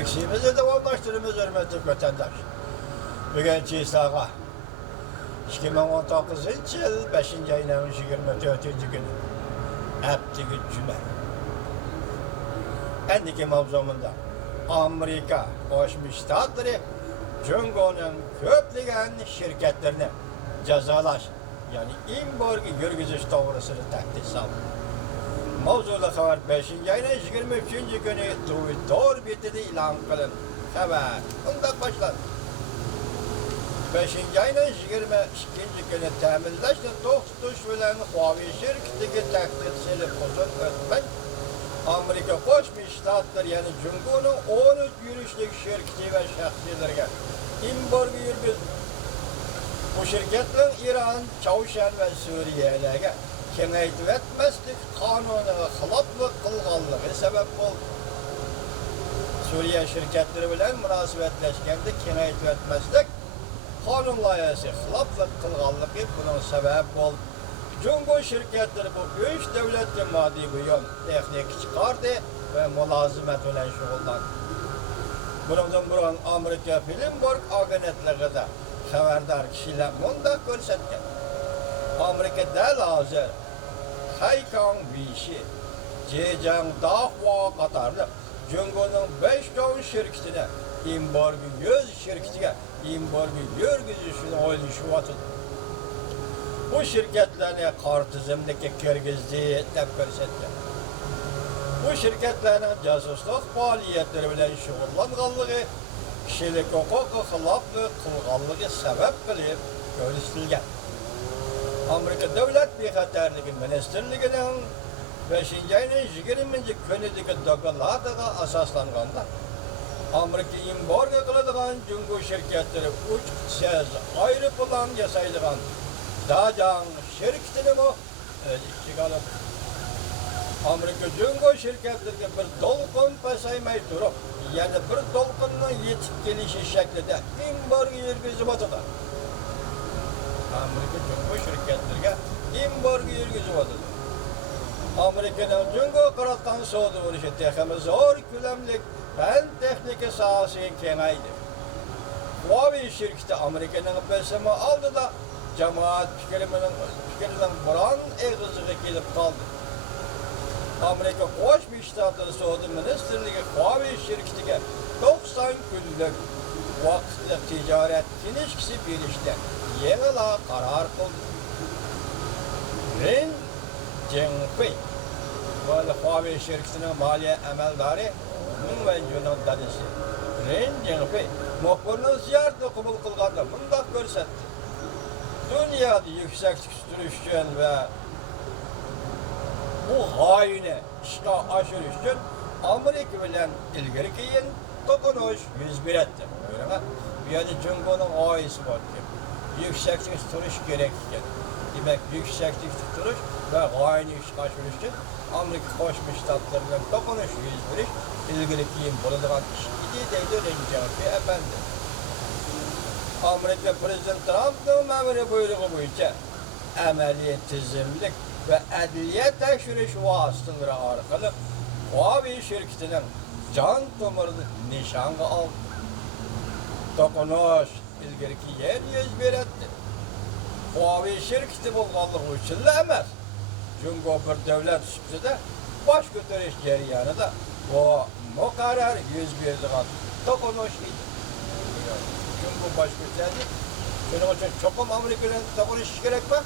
Eksiğimizi devamlaştırımız hürmetli vatandaş. Bugün Çiğsa'ga 2019 yıl 5. ayının 24. günü Heptiki Cuma. Endiki mavzumunda Amerika Qo'shma Shtatlari Jungo'nun ko'plagan shirkatlarini jazolash, ya'ni embargo yurgizish to'g'risida taklif soldi. Mavzuda xabar 5. ayning 23. kuni Twitter betida e'lon qilindi. Xabar unda boshlandi. 5. ayning 22. kuni ta'minlashni to'xtatish bilan Huawei shirkatiga taklif selib uzun o'tmay Amerika Qo'shma Shtatlari, ya'ni Jungo'ning 13 yurishlik shirkati va shaxsiylarga embargo yurgizdi. Bu shirkatlar Iran, Chavshan va Suriyalarga kengaytirib etmaslik qonuniga xiloflik qilganligi sabab bo'ldi. Suriya shirkatlari bilan munosabatlashganda kengaytirib etmaslik qonun loyihasi xiloflik qilganligi buning sabab bo'ldi. Jungo shirkatlari bu 3 davlatga moddiy buyon texnik chiqardi va mulozimat bilan shug'ullandi. Bundan burun Amerika Bloomberg agentligida xabardor kishilar bunday ko'rsatgan. Amerika dal hozir Haykong Vishi, Zhejiang Dahua qatorli Jungo'ning 5 ton shirkatini embargo 100 shirkatiga embargo yurgizishni o'ylashyapti. Bu shirkatlarni qor tizimdagi kirgizdi deb ko'rsatgan. Bu shirkatlarning josuslik faoliyatlari bilan shug'ullanganligi kishilik huquqi xiloflik qilganligi sabab qilib ko'rsatilgan. Amerika Davlat bexatarligi ministrligining 5. ayning 20. kunidagi dokladga asoslanganda Amerika embargo qiladigan Jungo shirkatlari 3 siz aeroplan yasaydigan Dajang shirkatini ichiga oladi. Amerika Jungo shirkatlariga bir to'lqin pasaymay turib, yana bir to'lqinning yetib kelishi shaklida embargo yurgizib o'tadi. Amerika Jungo shirkatlariga embargo yurgizib o'tadi. Amerikaning Jungo qaratgan savdo urushi texnik zo'r ko'lamli fan texnika sohasiga kengaydi. Huawei shirkati Amerikaning besimi oldida jamoat fikrining biron eg'iziga kelib qoldi. Amerika Qo'shma Shtatlari savdo ministrligi Huawei shirkatiga 90 kunlik vaqtli tijorat kinishkisi berishda yangi qaror qildi. Ren Zhengfei va Huawei shirkatining moliya amaldori Mingwenjuning dadasi Ren Zhengfei muxbirning ziyoratini qabul qilganda bunday ko'rsatdi. Dunyoda yuksaklik surish uchun va bu g'oyani ishga oshirish uchun Amerika bilan ilgari keyin to'qinish yuz beradi. Bu yerda Jungo'ning g'oyasi bor ekan. Yuksaklik turish kerak ekan. Demak, yuksaklik turish va g'oyani ishga oshirish uchun Amerika Qo'shma Shtatlari bilan to'qinish yuz berish ilgari keyin bo'ladigan ish edi, deydi Renjangfei efendi. Amerika Prezident Trumpning ma'muriy buyrug'i bo'yicha amaliy tizimlik ve adliye tekshirish vositalari orqali Huawei shirkatining jon tomirini nishonga oldi. To'qinish ilgariki yer yuz beradi. Huawei shirkati bo'lganligi uchun emas, Jungo bir davlat sifatida bosh ko'tarish jarayonida bu muqarrar yuz beradigan to'qinish edi. Jungo bosh ko'tardi. Shuning uchun cho'qim Amerika bilan to'qinish kerakmi?